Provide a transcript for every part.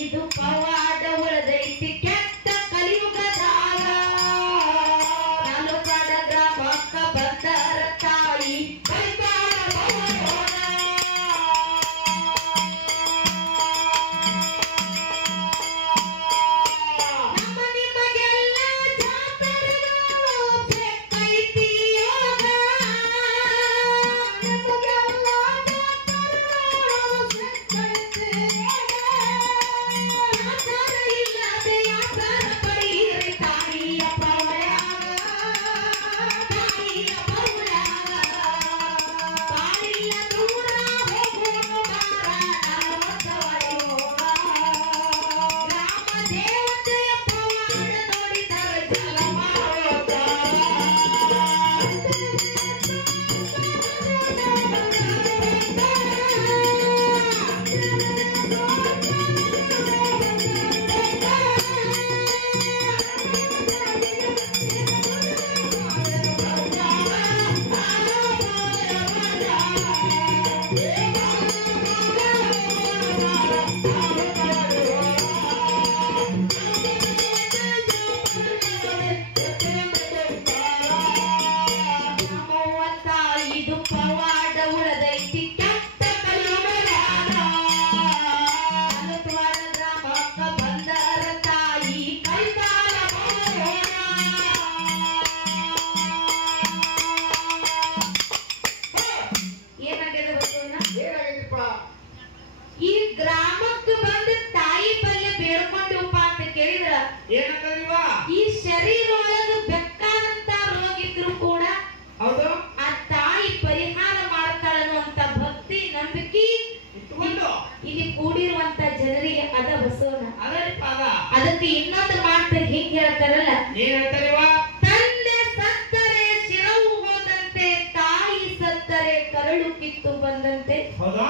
ಇದು ಪವಾಡ ಈ ಗ್ರಾಮಕ್ಕೆ ಬಂದು ತಾಯಿ ಬಲ್ಲೆ ಬೇಡ್ಕೊಂಡಿವಪ್ಪ ಅಂತ ಕೇಳಿದ್ರ ಏನಂತರಿವಾ ಈ ಶರೀರ ಒಳಗೆ ಬೆಕ್ಕಾದಂತ ರೋಗ ಇದ್ರು ಕೂಡ ಹೌದು ಆ ತಾಯಿ ಪರಿಹಾರ ಮಾಡ್ತಾಳನ್ನುವಂತ ಭಕ್ತಿ ನಂಬಿಕೆ ಇಟ್ಕೊಂಡು ಇಲ್ಲಿ ಕೂಡಿರುವಂತ ಜನರಿಗೆ ಅದ ಬಸವನ ಅದರಿಪ್ಪ ಅದ ಅದಕ್ಕೆ ಇನ್ನೊಂದು ಮಾತು ಹಿಂಗ್ ಹೇಳ್ತಾರಲ್ಲ ಏನ್ ಹೇಳ್ತಾರಿವಾ ತಂದೆ ಸತ್ತರೆ ಶಿರವು ಹೋದಂತೆ ತಾಯಿ ಸತ್ತರೆ ಕರಳು ಕಿತ್ತು ಬಂದಂತೆ ಹೌದಾ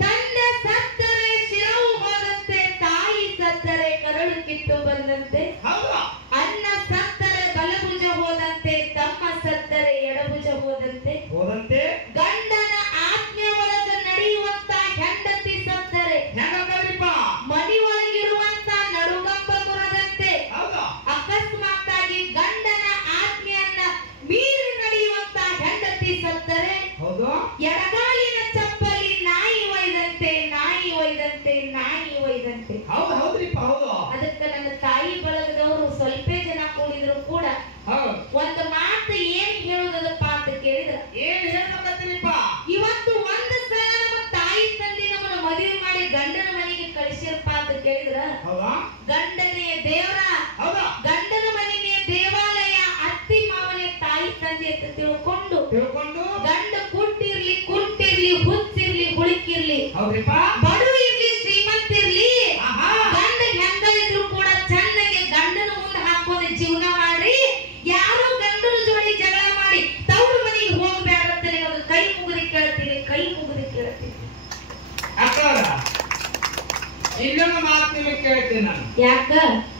ತಂದೆ ಸತ್ತರೆ ಶಿರವು ಹೋದಂತೆ ತಾಯಿ ಸತ್ತರೆ ಕರಳು ಕಿತ್ತು ಬಂದಂತೆ ಹೌದಾ ಅನ್ನ ಸತ್ತರೆ ಬಲಭುಜ ಹೋದಂತೆ ತಮ್ಮ ಸತ್ತರೆ ಎಡಭುಜ ಹೋದಂತೆ ಹೋದಂತೆ ಗಂಡನ ಆಜ್ಞೆ ಒಳಗೆ ನಡೆಯುವಂತ ಹೆಂಡತಿ ಸತ್ತರೆ ಹೆಂಗಂತರಿಪ್ಪ ಮನಿ ಒಳಗಿರುವಂತ ನಡುಗಂಬ ಮುರದಂತೆ ಹೌದಾ ಅಕಸ್ಮಾತ್ ಆಗಿ ಗಂಡನ ಆಜ್ಞೆಯನ್ನ ಮೀರಿ ನಡೆಯುವಂತ ಹೆಂಡತಿ ಸತ್ತರೆ ಹೌದು ಎಡಗಾಲಿನ ಚಪ್ಪಲಿ ನಾಯಿ ಒಯ್ದಂತೆ ನಾಯಿ ಒಯ್ದಂತೆ ನಾಯಿ ಒಯ್ದಂತೆ ಹೌದು ಹೌದ್ರಿಪ್ಪ ಹೌದು ಅದಕ್ಕೆ ನನ್ನ ತಾಯಿ ಬಳಗದವರು ಸ್ವಲ್ಪ ಜನ ಕೂಡಿದ್ರು ಕೂಡ ಹೌದು ಒಂದು ಮಾತು ಏನ್ ಹೇಳುದಪ್ಪ ಅಂತ ಕೇಳಿದ್ರ ಏನ್ ಹೇಳ್ಬೇಕಂತೀರಿಪ್ಪ ಇವತ್ತು ಒಂದು ಸಲ ನಮ್ಮ ತಾಯಿ ತಂದೆ ನಮ್ಮನ್ನ ಮದುವೆ ಮಾಡಿ ಗಂಡನ ಮನೆಗೆ ಕಳಿಸಿರಪ್ಪ ಅಂತ ಕೇಳಿದ್ರ ಹೌದಾ ಗಂಡನೇ ದೇವರ ಹೌದಾ ಗಂಡನ ಮನೆಗೆ ದೇವಾಲಯ ಅತ್ತಿ ಮಾವನೇ ತಾಯಿ ತಂದೆ ಅಂತ ತಿಳ್ಕೊಂಡು ಗಂಡ ಕುಟ್ಟಿರ್ಲಿ ಕುಟ್ಟಿರ್ಲಿ ಹುಚ್ಚಿರ್ಲಿ ಹುಡುಕಿರ್ಲಿ ಹೌದ್ರಿಪ್ಪ ಬಡು ಇರ್ಲಿ ಶ್ರೀಮಂತ ಇರ್ಲಿ ಆಹಾ ಗಂಡ ಹೆಂಗ ಇದ್ರು ಕೂಡ ಚೆನ್ನಾಗಿ ಗಂಡನ ಮುಂದೆ ಹಾಕೊಂಡು ಜೀವನ ಮಾಡ್ರಿ ಯಾರು ಗಂಡನ ಜೋಡಿ ಜಗಳ ಮಾಡಿ ತವ್ರ ಮನೆಗೆ ಹೋಗ್ಬೇಡಂತೇಳಿ ಒಂದು ಕೈ ಮುಗಿದು ಕೇಳ್ತೀನಿ ಕೈ ಮುಗಿದು ಕೇಳ್ತೀನಿ ಅಕ್ಕಾರ ಇನ್ನೊಂದು ಮಾತು ನಿಮಗೆ ಕೇಳ್ತೀನಿ ನಾನು ಯಾಕ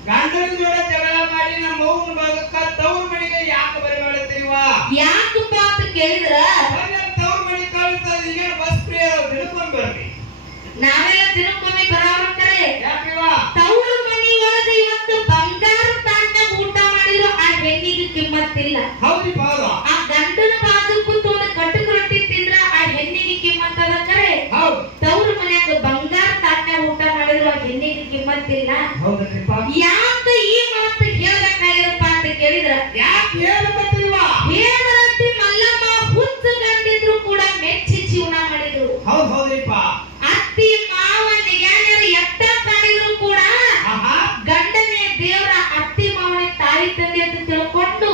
ಗಂಡನ ಜೋಡ ಜಗಳ ಮಾಡಿ ನಮ್ಮ ಮೌನ ಬದುಕ ತವ್ರ ಮನೆಗೆ ಯಾಕೆ ಬರಬೇಡತ್ತೀರಿವಾ ಯಾಕಪ್ಪ ಅಂತ ಕೇಳಿದ್ರ ತವ್ರ ಮನೆಗೆ ಕಳಿಸ್ತದ ಈಗ ಬಸ್ ಫ್ರೀ ತಿಳ್ಕೊಂಡ್ ಬರ್ರಿ ನಾವೆಲ್ಲ ತಿಳ್ಕೊಂಡಿ ಬರಾವರ್ತಾರೆ ಯಾಕ್ರಿವಾ ತವ್ರ ಮನೆ ಒಳಗೆ ಇವತ್ತು ಬಂಗಾರ ತಾಂಡ ಊಟ ಮಾಡಿದ್ರು ಆ ಹೆಣ್ಣಿಗೆ ಕಿಮ್ಮತ್ತಿಲ್ಲ ಹೌದ್ರಿಪ್ಪ ಹೌದು ಆ ಗಂಡನ ಬಾಜು ಕೂತು ಒಂದು ಕಟ್ಟದ ರೊಟ್ಟಿ ತಿಂದ್ರ ಆ ಹೆಣ್ಣಿಗೆ ಕಿಮ್ಮತ್ತ ಅದ ಕರೆ ಹೌದು ತವ್ರ ಮನ್ಯಾಗ ಬಂಗಾರ ತಾಂಡ ಊಟ ಮಾಡಿದ್ರು ಆ ಹೆಣ್ಣಿಗೆ ಕಿಮ್ಮತ್ತಿಲ್ಲ ಹೌದ್ರಿಪ್ಪ ಯಾಕೆ ಈ ಮಾತು ಹೇಳ್ಬೇಕಾಗಿರಪ್ಪ ಅಂತ ಕೇಳಿದ್ರ ಯಾಕೆ ಹೇಳ್ಬೇಕಂತೀರಿವಾ ಹೇಮರತ್ತಿ ಮಲ್ಲಮ್ಮ ಹುಚ್ಚ ಗಂಡಿದ್ರು ಕೂಡ ಮೆಚ್ಚಿ ಜೀವನ ಮಾಡಿದ್ರು ಹೌದು ಹೌದ್ರಿಪ್ಪ ಅತ್ತಿ ಮಾವ ನಿಗ್ಯಾನರು ಎಟ್ಟ ಕಾಡಿದ್ರು ಕೂಡ ಆಹಾ ಗಂಡನೇ ದೇವರ ಅತ್ತಿ ಮಾವನ ತಾಯಿ ತಂದೆ ಅಂತ ತಿಳ್ಕೊಂಡು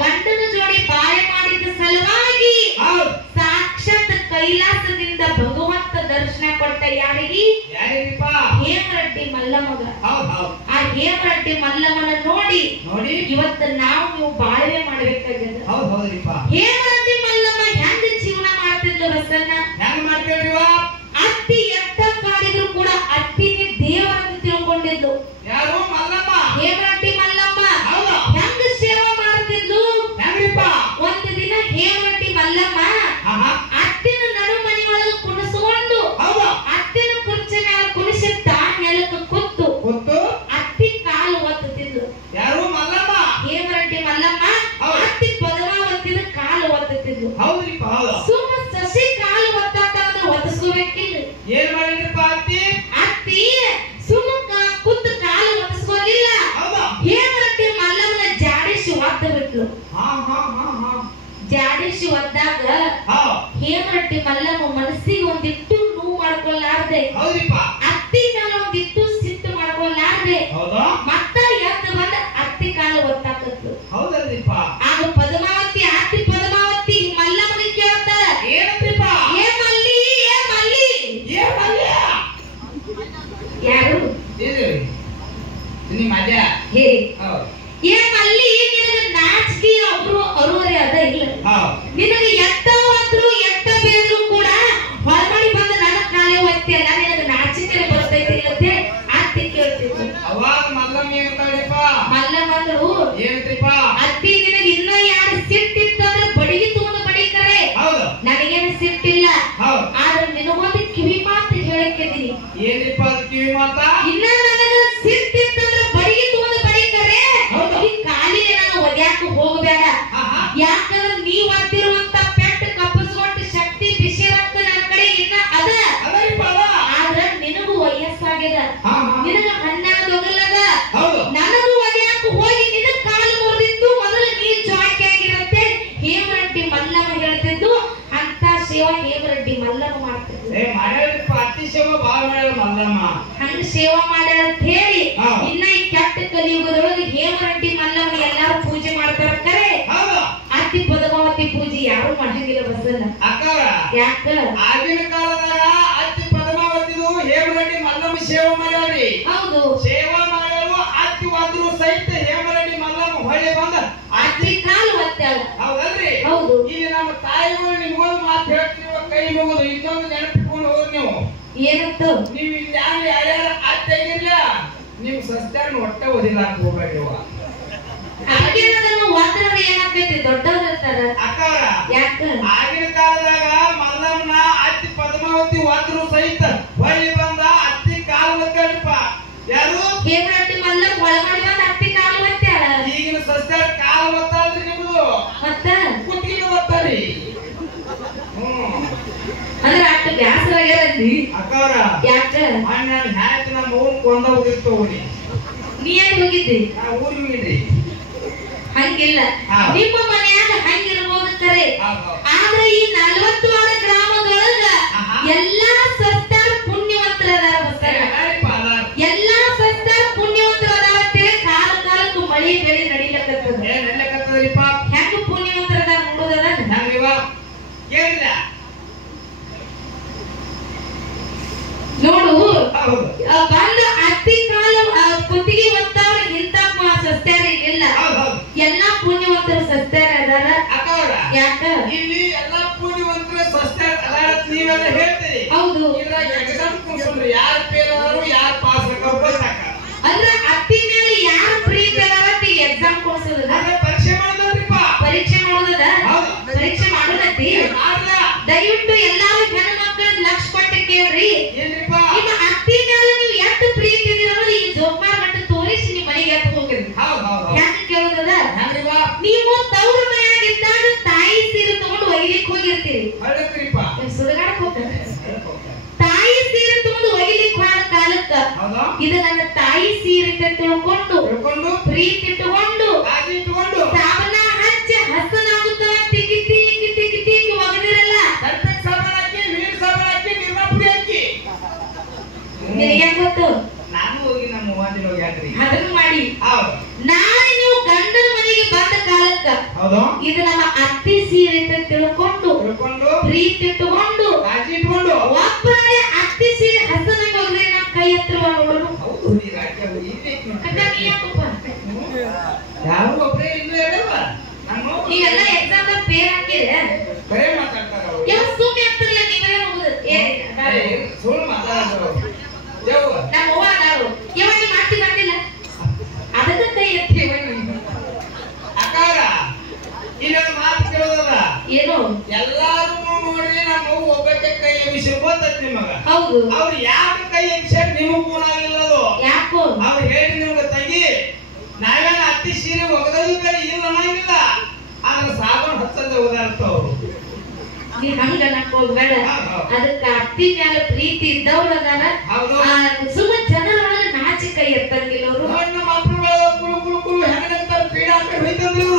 ಗಂಡನ ಜೋಡಿ ಬಾಳೆ ಮಾಡಿದ ಸಲುವಾಗಿ ಹೌದು ಸಾಕ್ಷಾತ್ ಕೈಲಾಸದಿಂದ ಭಗವಂತ ದರ್ಶನ ಕೊಟ್ಟ ಯಾರಿಗೆ ಯಾರಿಪ್ಪ ಹೇಮರೆಡ್ಡಿ ಮಲ್ಲಮ್ಮಗ ಹೌದು ಹೌದು ಆ ಹೇಮರೆಡ್ಡಿ ಮಲ್ಲಮ್ಮನ ನೋಡಿ ನೋಡಿ ಇವತ್ತು ನಾವು ನೀವು ಬಾಳ್ವೆ ಮಾಡ್ಬೇಕಾಗ್ಯದ ಹೌದು ಹೌದ್ರಿಪ್ಪ ಹೇಮರೆಡ್ಡಿ ಮಲ್ಲಮ್ಮ ಹೆಂಗ ಜೀವನ ಮಾಡ್ತಿದ್ಲು ಬಸನ್ನ ಹೆಂಗ್ ಮಾಡ್ತೇವ್ರಿವಾ ಅತ್ತಿ ಎತ್ತ ಕಾಡಿದ್ರು ಕೂಡ ಅತ್ತಿನೇ ದೇವರಂತ ತಿಳ್ಕೊಂಡಿದ್ಲು ಯಾರು ಮಲ್ಲಮ್ಮ ಹೇಮರೆಡ್ಡಿ ಮಲ್ಲಮ್ಮ ಹೌದು ಹೆಂಗ ಸೇವಾ ಮಾಡ್ತಿದ್ಲು ಹೆಂಗ್ರಿಪ್ಪ ಒಂದು ದಿನ ಹೇಮರೆಡ್ಡಿ ಮಲ್ಲಮ್ಮ ಆಹಾ ಅತ್ತಿನ ನಡು ಮನೆ ಒಳಗೆ ಕುಣಿಸ್ಕೊಂಡು ಹೌದು ಅತ್ತಿನ ಕುರ್ಚಿ ಮೇಲೆ ಕುಣಿಸಿ ತಾನ್ ನೆಲಕ್ಕೆ ಕೂತು ಗೊತ್ತು ಅತ್ತಿ ಕಾಲು ಒತ್ತುತ್ತಿದ್ಲು ಯಾರು ಮಲ್ಲಮ್ಮ ಹೇಮರೆಡ್ಡಿ ಮಲ್ಲಮ್ಮ ಹೌದು. ಅತ್ತಿ ಪದವ ಒತ್ತಿದ ಕಾಲು ಒತ್ತುತ್ತಿದ್ಲು ಹೌದ್ರಿಪ್ಪ ಹೌದು ಸುಮ್ಮ ಸಸಿ ಕಾಲು ಒತ್ತಾಟ ಒತ್ತಿಸ್ಕೋಬೇಕಿಲ್ಲ ಏನ್ ಮಾಡಿದ್ರಿಪ್ಪ ಅತ್ತಿ ಅತ್ತಿ ಸುಮ್ಮಕ್ಕ ಕುತ್ತ ಕಾಲು ಒತ್ತಿಸ್ಕೋಲಿಲ್ಲ ಹೌದು ಹೇಮರೆಡ್ಡಿ ಮಲ್ಲಮ್ಮನ ಜಾಡಿಸಿ ಒತ್ತ ಬಿಟ್ಲು ಹಾ ಹಾ ಹಾ ಹಾ ಜಾಡಿಸಿ ಒದ್ದಾಗ ಹೌದು ಹೇಮರೆಡ್ಡಿ ಮಲ್ಲಮ್ಮ ಮನಸ್ಸಿಗೆ ಒಂದಿಟ್ಟು ನೋವು ಮಾಡ್ಕೊಳ್ಳಾರ್ದೆ ಹೌದ್ರಿಪ್ಪ ಅತ್ತಿ ಮೇಲೆ ಒಂದಿಟ್ಟು ಸಿಟ್ಟು ಮಾಡ್ಕೊಳ್ಳಾರ್ದೆ ಹೌದಾ ಮತ್ತ ಎದ್ದು ಬಂದ ಅತ್ತಿ ಕಾಲು ಒತ್ತಾಕತ್ತು ಹೌದಲ್ರಿಪ್ಪ ಆಗ ಪದ್ಮಾವತಿ ಅತ್ತಿ ಪದ್ಮಾವತಿ ಮಲ್ಲಮ್ಮನಿಗೆ ಕೇಳ್ತಾರ ಏನಂತ್ರಿಪ್ಪ ಏ ಮಲ್ಲಿ ಏನ್ ಮಲ್ಯ ಯಾರು ಇದು ನಿಮ್ಮ ಅಜ್ಜ ಹೇ ಹೌದು ಏನ್ ಅಲ್ಲಿ ನಿನಗೆ ನಾಚಿಕೆ ಒಬ್ರು ಅರುವರೆ ಅದ ಇಲ್ಲ ಹೌದು ನಿನಗೆ ಎಟ್ಟ ಒದ್ರು ಎಟ್ಟ ಬೇದ್ರು ಕೂಡ ಹೊರಮಳಿ ಬಂದು ನನ್ನ ಕಾಲೇ ಒತ್ತಿಯಲ್ಲ ನಿನಗೆ ನಾಚಿಕೆ ಬರ್ತೈತಿ ಇಲ್ಲತ್ತೆ ಅತ್ತಿ ಕೇಳ್ತಿದ್ರು ಅವಾಗ ಮಲ್ಲಮ್ಮ ಏನಂತಾಳಿಪ್ಪ ಮಲ್ಲಮ್ಮಂದ್ರು ಏನಂತ್ರಿಪ್ಪ ಅತ್ತಿ ನಿನಗೆ ಇನ್ನ ಯಾರು ಸಿಟ್ಟಿತ್ತಂದ್ರೆ ಬಡಿಗೆ ತಗೊಂಡು ಬಡಿಕರೆ ಹೌದು ನನಗೇನು ಸಿಟ್ಟಿಲ್ಲ ಹೌದು ಆದ್ರೆ ನಿನಗೊಂದು ಕಿವಿ ಮಾತು ಹೇಳಕ್ಕಿದ್ದೀನಿ ಏನ್ರಿಪ್ಪ ಅದು ಕಿವಿ ಮಾತ ಇನ್ನ ನನಗೆ ಸಿಟ್ಟಿತ್ತಂದ್ರೆ ಬಡಿಗೆ ತಗೊಂಡು ಬಡಿಕರೆ ಈ ಕಾಲಿಗೆ ನಾನು ಒದ್ಯಾಕ ಹೋಗಬೇಡ ಯಾಕಂದ್ರೆ ನೀ ಒತ್ತಿರುವಂತ ಪೆಟ್ಟು ಕಪ್ಪಿಸ್ಕೊಂಡ ಶಕ್ತಿ ಬಿಸಿ ರಕ್ತ ನನ್ನ ಕಡೆ ಇನ್ನ ಅದ ಆದ್ರೆ ನಿನಗೂ ವಯಸ್ಸಾಗಿದೆ ನಿನಗ ಹಣ್ಣಾದೊಗಲ್ಲದ ನನಗೂ ಒದ್ಯಾಕ ಹೋಗಿ ನಿನ್ನ ಕಾಲು ಮುರಿದಿದ್ದು ಮೊದಲು ನೀ ಜಾಕಿ ಆಗಿರತ್ತೆ ಹೇಮರೆಡ್ಡಿ ಮಲ್ಲಮ್ಮ ಹೇಳ್ತಿದ್ದು ಅಂತ ಸೇವಾ ಹೇಮರೆಡ್ಡಿ ಮಲ್ಲಮ್ಮ ಮಾಡ್ತಿದ್ರು ಮಾಡ್ಯಾಳಪ್ಪ ಅತಿ ಸೇವಾ ಬಾಳ ಮಾಡ್ಯಾಳ ಮಲ್ಲಮ್ಮ ಹಂಗ ಸೇವಾ ಮಾಡ್ಯಾರ ಅಂತ ಹೇಳಿ ಇನ್ನ ಈ ಕೆಟ್ಟ ಕಲಿಯುಗದೊಳಗೆ ಹೇಮರೆಡ್ಡಿ ಮಲ್ಲಮ್ಮ ಎಲ್ಲಾರು ಪೂಜೆ ಮಾಡ್ತಾರ ಕರೆ ಅತ್ತಿ ಪದ್ಮಾವತಿ ಪೂಜೆ ಯಾರು ಮಾಡಂಗಿಲ್ಲ ಬಸಲ್ಲ ಅಕ್ಕವ್ರ ಯಾಕ ಆಗಿನ ಕಾಲದಾಗ ಅತ್ತಿ ಪದ್ಮಾವತಿದು ಹೇಮರೆಡ್ಡಿ ಮಲ್ಲಮ್ಮ ಸೇವಾ ಮಾಡ್ಯಾರಿ ಹೌದು ಸೇವಾ ಮಾಡಲು ಅತ್ತಿ ಒದ್ರು ಸಹಿತ ಹೇಮರೆಡ್ಡಿ ಮಲ್ಲಮ್ಮ ಹೊಳೆ ಬಂದ ಅತ್ತಿ ಕಾಲು ಒತ್ತಾಳ ಹೌದಲ್ರಿ ಹೌದು ಇಲ್ಲಿ ನಮ್ಮ ತಾಯಿಗಳು ನಿಮ್ಗೊಂದು ಮಾತು ಹೇಳ್ತೀವ ಕೈ ಮುಗಿದು ಇನ್ನೊಂದು ನೆನಪಿಟ್ಕೊಂಡು ಹೋಗ್ರಿ ನೀವು ಏನಂತ ನೀವು ಇಲ್ಲಿ ಯಾರ್ಯಾರ ಅತ್ತೆಗಿರ್ಲ ನಿಮ್ ಸಸ್ಯಾನ ಒಟ್ಟ ಓದಿಲಾಕ ಹೋಗ್ಬೇಡಿ ಅದಕ್ಕೇನದನ್ನು ಒತ್ತಡ ಏನಾಗ್ತೈತಿ ದೊಡ್ಡವ್ರ ಇರ್ತಾರ ಅಕ್ಕವ್ರ ಯಾಕ ಆಗಿನ ಕಾಲದಾಗ ಮಲ್ಲಮ್ಮನ ಅತ್ತಿ ಪದ್ಮಾವತಿ ಒದ್ರು ಸಹಿತ ಹೊಳಿ ಬಂದ ಅತ್ತಿ ಕಾಲು ಒತ್ತಾಡಪ್ಪ ಯಾರು ಹೇಮರೆಡ್ಡಿ ಮಲ್ಲಮ್ಮ ಒಳಗಡೆ ಬಂದ ಅತ್ತಿ ಕಾಲು ಒತ್ತಾಳ ಈಗಿನ ಸಸ್ಯಾರ ಕಾಲು ಒತ್ತಾಳ್ರಿ ನಿಮ್ದು ಮತ್ತ ಕುತ್ತಿಗೆ ಒತ್ತಾರಿ ಅಂದ್ರೆ ಅಷ್ಟು ಬ್ಯಾಸರ ಆಗ್ಯಾರದಿ ಅಕ್ಕವ್ರ ಯಾಕ ನಾನು ಹ್ಯಾಕ್ ನಮ್ಮ ಊರ್ ಕೊಂದ ಹೋಗಿರ್ತವ್ರಿ ನೀ ಎಲ್ಲಿ ಹೋಗಿದ್ದಿ ನಾ ಊರಿಗೆ ಹೋಗಿದ್ರಿ ಹಂಗಿಲ್ಲ ನಿಮ್ಮ ಮನ್ಯಾಗ ಹಂಗಿರ್ಬೋದು ಕರೆ ಆದ್ರೆ ಈ 40 ಗ್ರಾಮದೊಳಗ ಎಲ್ಲಾ ಸತ್ತಾರ ಪುಣ್ಯವಂತರದಾರ ಬಸ್ತಾರ ಎಲ್ಲಾ ಸತ್ತಾರ ಪುಣ್ಯವಂತರದಾರ ಅಂತೇಳಿ ಕಾಲಕ್ಕೂ ಮಳಿ ಬೆಳಿ ನಡಿಲಕತ್ತದ ನಡಿಲಕತ್ತದ್ರಿಪ್ಪ ಹೆಂಗ ಪುಣ್ಯವಂತರದಾರ ನೋಡೋದದ ಹೆಂಗಿವ ಕೇಳಿಲ್ಲ ನೋಡು ಹೌದು ಬಂದ ಅತ್ತಿ ಕಾಲ ಕುತ್ತಿಗೆ ಒತ್ತವ್ರ ಇಂತ ಸಸ್ಯಾರಿಗಿಲ್ಲ ಎಲ್ಲಾ ಪುಣ್ಯವಂತರ ಸಸ್ಯಾರ ಅದಾರ ಅಕ್ಕವ್ರ ಯಾಕ ಇಲ್ಲಿ ಎಲ್ಲಾ ಪುಣ್ಯವಂತರ ಸಸ್ಯಾರ ಅದಾರ ನೀವೆಲ್ಲ ಹೇಳ್ತೀರಿ ಹೌದು ಇದ್ರಾಗ ಎಕ್ಸಾಮ್ ಕುಂತ್ಕೊಂಡ್ರಿ ಯಾರು ಫೇಲ್ ಆದ್ರು ಯಾರು ಪಾಸ್ ಆಗ್ತಾರ ಅಂದ್ರೆ ಅತ್ತಿ ಮೇಲೆ ಯಾರು ಪ್ರೀತಿ ಅದಾರ ಎಕ್ಸಾಮ್ ಕೊಡ್ಸೋದ ಪರೀಕ್ಷೆ ಮಾಡೋದ್ರಿಪ್ಪ ಪರೀಕ್ಷೆ ಮಾಡೋದ ಪರೀಕ್ಷೆ ಮಾಡೋದತ್ತಿ ದಯವಿಟ್ಟು ಎಲ್ಲಾರು ಹೆಣ್ಣು ಮಕ್ಕಳ ಲಕ್ಷ ಕೊಟ್ಟು ಕೇಳ್ರಿ ಏನ್ರಿಪ್ಪ ನಿಮ್ಮ ಅತ್ತಿ ಮೇಲೆ ನೀವು ಎಷ್ಟು ಪ್ರೀತಿ ಇದೀರ ಈ ಜೋಪಾನ ಗಂಟು ತೋರಿಸಿ ನಿಮ್ಮ ಮನೆಗೆ ಎತ್ತು ಹೋಗಿರಿ ಹೆಂಗ್ ಕೇಳೋದದ ನೀವು ತವ್ರ ಮನೆಯಾಗಿದ್ದಾಗ ತಾಯಿ ಸೀರೆ ತಗೊಂಡು ಒಯ್ಲಿಕ್ಕೆ ಹೋಗಿರ್ತೀರಿ ಸುಡಗಾಡಕ್ ಹೋಗ್ತಾರೆ ತಾಯಿ ಸೀರೆ ತಗೊಂಡು ಒಯ್ಲಿಕ್ಕೆ ಹೋದ ಕಾಲಕ್ಕ ಇದು ನನ್ನ ತಾಯಿ ಸೀರೆ ಅಂತ ತಿಳ್ಕೊಂಡು ಪ್ರೀತಿ ಇಟ್ಟುಕೊಂಡು ಸಾಬನ ಹಚ್ಚಿ ಹಸನಾಗುತ್ತ ತಿಕ್ಕಿ ತಿಕ್ಕಿ ತಿಕ್ಕಿ ತಿಕ್ಕಿ ಒಗದಿರಲ್ಲ ನಿನಗೆ ಗೊತ್ತು ನಾನು ಹೋಗಿ ನಮ್ಮ ಮೂವತ್ತಿನ ಹೋಗ್ಯಾಡ್ರಿ ಅದನ್ನ ಮಾಡಿ ನಾಳೆ ನೀವು ಗಂಡನ ಮನೆಗೆ ಬಂದ ಕಾಲಕ್ಕ ಇದು ನಮ್ಮ ಅತ್ತಿ ಸೀರೆ ಅಂತ ತಿಳ್ಕೊಂಡು ಪ್ರೀತಿ ಇಟ್ಟುಕೊಂಡು ಒಬ್ಬರೇ ಅತ್ತಿ ಸೀರೆ ಹಸನಾಗಿ ಹೋದ್ರೆ ನಾ ಕೈ ಹತ್ರ ನೋಡೋಣ ಯಾರು ಒಬ್ಬರೇ ಇಲ್ಲೂ ಹೇಳಲ್ವ ನೀವೆಲ್ಲ ಎಕ್ಸಾಮ್ ಪೇರ್ ಹಾಕಿದ್ರೆ ಬರೇ ಮಾತಾಡ್ತಾರ ಯಾವ ಸುಮ್ಮನೆ ಆಗ್ತಿರಲ್ಲ ನೀವೇ ಹೋಗುದು ಸುಳ್ಳು ಮಾತಾಡ್ತಾರ ನಮ್ಮ ಅವ್ವ ನಾವು ಯಾವಾಗ ಮಾತಿ ಬಂದಿಲ್ಲ ಅದಕ್ಕೆ ಕೈ ಎತ್ತೀವಿ ಅಕ್ಕಾರ ಇಲ್ಲೊಂದು ಮಾತು ಕೇಳೋದಲ್ಲ ಏನು ಎಲ್ಲಾರು ನೋಡ್ರಿ ನಮ್ಮ ಒಬ್ಬಕ್ಕೆ ಕೈ ಎಬ್ಬಿಸಿ ಗೊತ್ತೈತಿ ನಿಮಗ ಹೌದು ಅವ್ರು ಯಾಕೆ ಕೈ ಎಬ್ಬಿಸ್ಯಾರ ನಿಮಗ್ ಗುಣ ಆಗಿಲ್ಲ ಅದು ಯಾಕೋ ಅವ್ರು ಹೇಳಿ ನಿಮ್ಗೆ ತಂಗಿ ನಾವೇನ ಅತ್ತಿ ಸೀರೆ ಒಗದೋದು ಕೈ ಇಲ್ಲ ಅನ್ನಂಗಿಲ್ಲ ಆದ್ರೆ ಸಾಬನ್ ಹಚ್ಚಂದ ಉದಾರ್ಥ ಅವ್ರು ನೀ ಹಂಗ ಅನ್ನಕ್ ಹೋಗ್ಬೇಡ ಅದಕ್ಕ ಅತ್ತಿ ಮ್ಯಾಲ ಪ್ರೀತಿ ಇದ್ದವ್ರ ಅದಾರ ಸುಮ್ಮ ಜನರೊಳಗ ನಾಚಿಕೆ ಎತ್ತಂಗಿಲ್ಲ ಅವರು ನಮ್ಮ ಮಕ್ಕಳು ಕುಳು ಕುಳು ಕುಳು ಹೆಂಗಂತ ಪೀಡಾ ಅಂತ ಹೋಯ್ತಂದ್ರು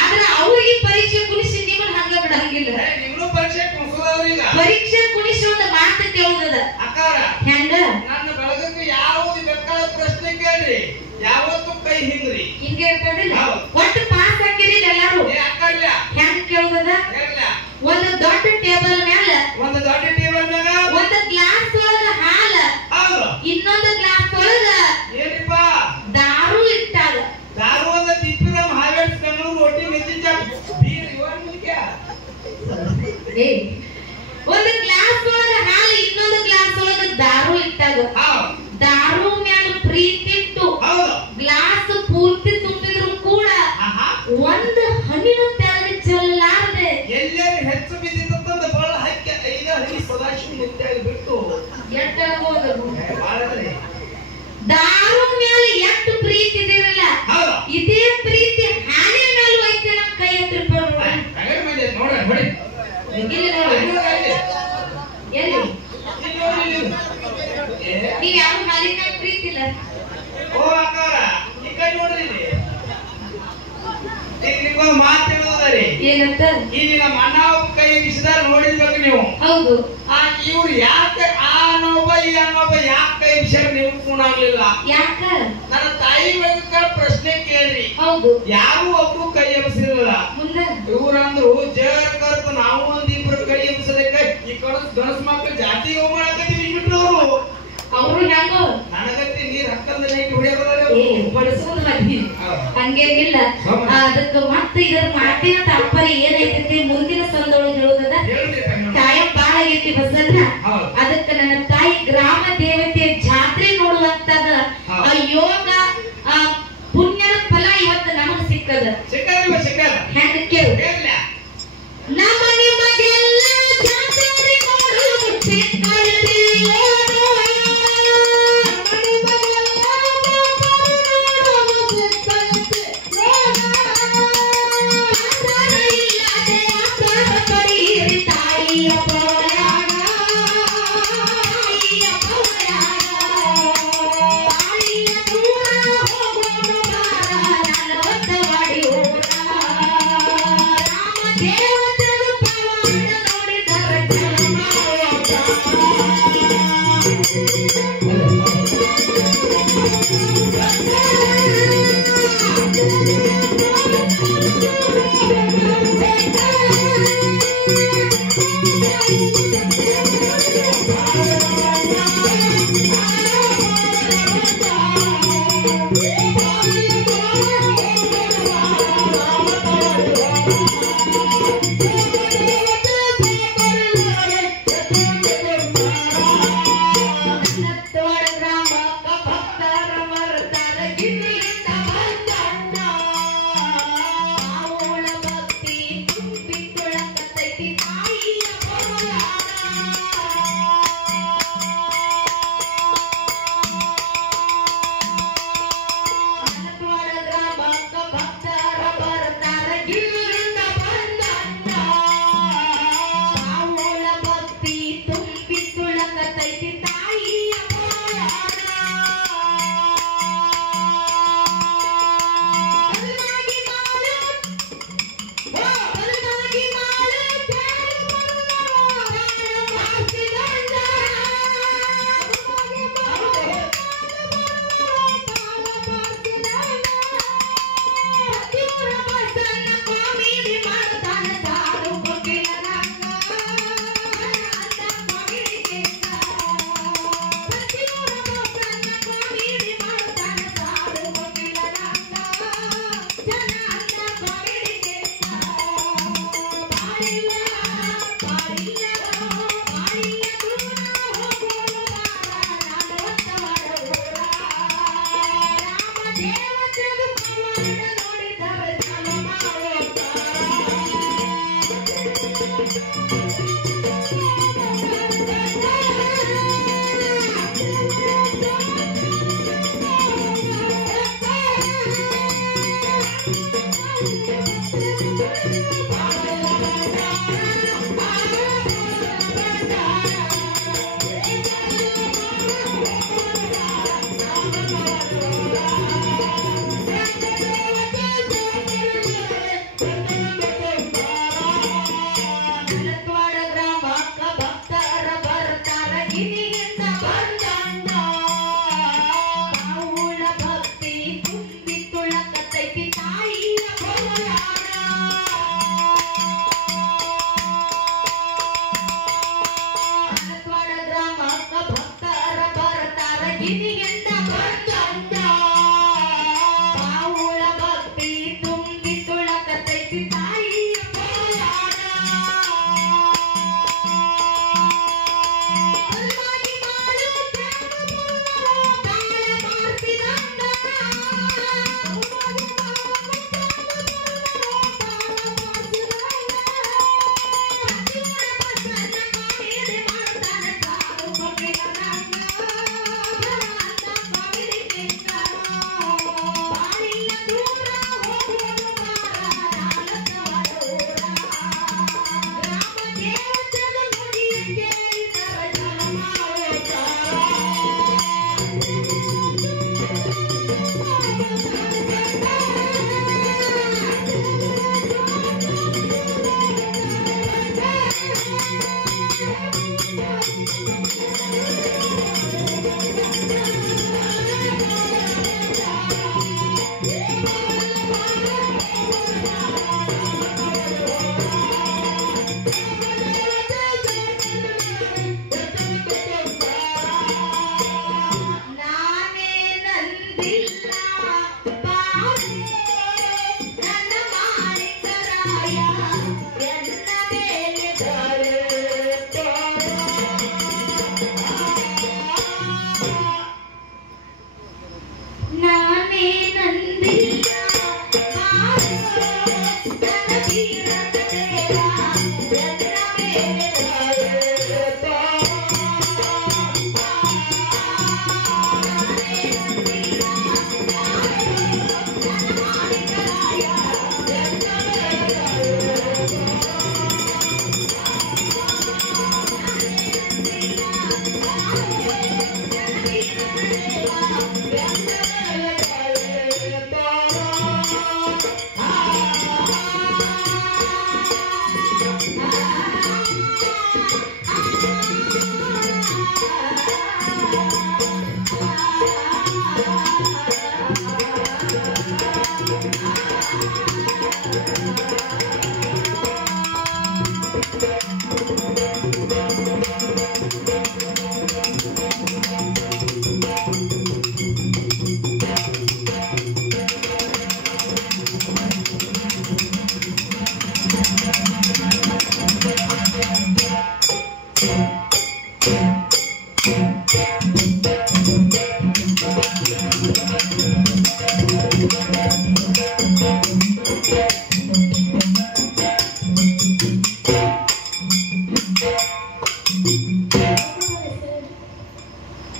ಆದ್ರೆ ಅವ್ರಿಗೆ ಪರೀಕ್ಷೆ ಕುಣಿಸಿ ನಿಮ್ಮನ್ನ ಹಂಗ ಬಿಡಂಗಿಲ್ಲ ನಿಮ್ನು ಪರೀಕ್ಷೆ ಕುಣಿಸೋದವ್ರೀಗ ಪರೀಕ್ಷೆ ಕುಣಿಸಿ ಒಂದು ಮಾತು ಕೇಳೋದದ ಅಕ್ಕಾರ ಹೆಂಗ ನನ್ನ ಬಳಗಕ್ಕೆ ಯಾವ್ದು ಬೇಕಾದ ಪ್ರಶ್ನೆ ಕೇಳ್ರಿ ಯಾವತ್ತು ಕೈ ಹಿಂಗ್ರಿ ಹಿಂಗೆ ಇರ್ತದಿಲ್ಲ ಒಟ್ಟು ಪಾಸ್ ಹಾಕಿರಿ ಎಲ್ಲಾರು ಅಕ್ಕಲ್ಲ ಹೆಂಗ್ ಕೇಳೋದದ ಒಂದು ದೊಡ್ಡ ಟೇಬಲ್ ಮ್ಯಾಲ ಒಂದು ದೊಡ್ಡ ಟೇಬಲ್ ಮ್ಯಾಗ ಒಂದು ಗ್ಲಾಸ್ ಒಳಗ ಹಾಲ ಇನ್ನೊಂದು ಗ್ಲಾಸ್ ಒಳಗ ಏನಿಪ್ಪ ಇಲ್ಲಿ ನೋಡಿ ಎಲ್ಲಿ ನೀವ್ ಯಾವ ಮಾಲಿಕ ಪ್ರೀತಿಲ್ಲ ಓ ಅಕ್ಕವ್ರ ಈ ಕಡೆ ನೋಡ್ರಿ ಇಲ್ಲಿ ಈಗ ನಿಮ್ಗೊಂದು ಮಾತು ಹೇಳೋದರಿ ಏನಂತ ಈಗ ನಮ್ಮ ಅಣ್ಣ ಕೈ ಬಿಸಿದಾರ ನೋಡಿರ್ಬೇಕು ನೀವು ಹೌದು ಇವ್ರು ಯಾಕೆ ಆ ಅನ್ನೋಬ್ಬ ಈ ಅನ್ನೋಬ್ಬ ಯಾಕೆ ಕೈ ಬಿಸಾರ ನೀವು ಕೂಡ ಆಗ್ಲಿಲ್ಲ ಯಾಕ ನನ್ನ ತಾಯಿ ಬಗ್ಗೆ ಪ್ರಶ್ನೆ ಕೇಳ್ರಿ ಹೌದು ಯಾರು ಒಬ್ರು ಕೈ ಎಬ್ಸಿರಲ್ಲ ಮುಂದೆ ಇವ್ರಂದ್ರು ಜೇರ್ ಕರ್ತ ನಾವು ಒಂದಿಬ್ರು ಕೈ ಎಬ್ಸದಕ್ಕೆ ಈ ಗಣಸ್ ಮಕ್ಕಳು ಜಾತಿ ಮಾಡಕತ್ತೀವಿ ಬಿಟ್ರು ಅವರು ಹೆಂಗೋ ನನಗತ್ತಿ ನೀರ್ ಹಕ್ಕಲ್ದ ನೈಟ್ ಹೊಡಿಯೋದಾರೆ ಬಡಸೋದ್ ಮದ್ವಿ ಹಂಗೇನಿಲ್ಲ ಅದಕ್ಕೆ ಮತ್ತೆ ಇದರ ಮಾತಿನ ತಾತ್ಪರ್ಯ ಏನೈತಿ ಮುಂದಿನ ಸಂದೊಳಗೆ ಹೇಳೋದದ ಕಾಯಂ ಬಾಳ ಆಗೈತಿ ಬಸನ್ನ ಅದಕ್ಕೆ ನನ್ನ ತಾಯಿ ಗ್ರಾಮ ದೇವತೆಯ ಜಾತ್ರೆ ನೋಡುವಂತದ ಆ ಯೋಗ ಆ ಪುಣ್ಯದ ಫಲ ಇವತ್ತು ನಮಗ್ ಸಿಕ್ಕದ ಹೆಂಗ ಕೇಳು ನಮ್ಮ ನಿಮಗೆಲ್ಲ ಜಾತ್ರೆ ನೋಡು ಸಿಕ್ಕಲ್ದಿಯೋ Thank you.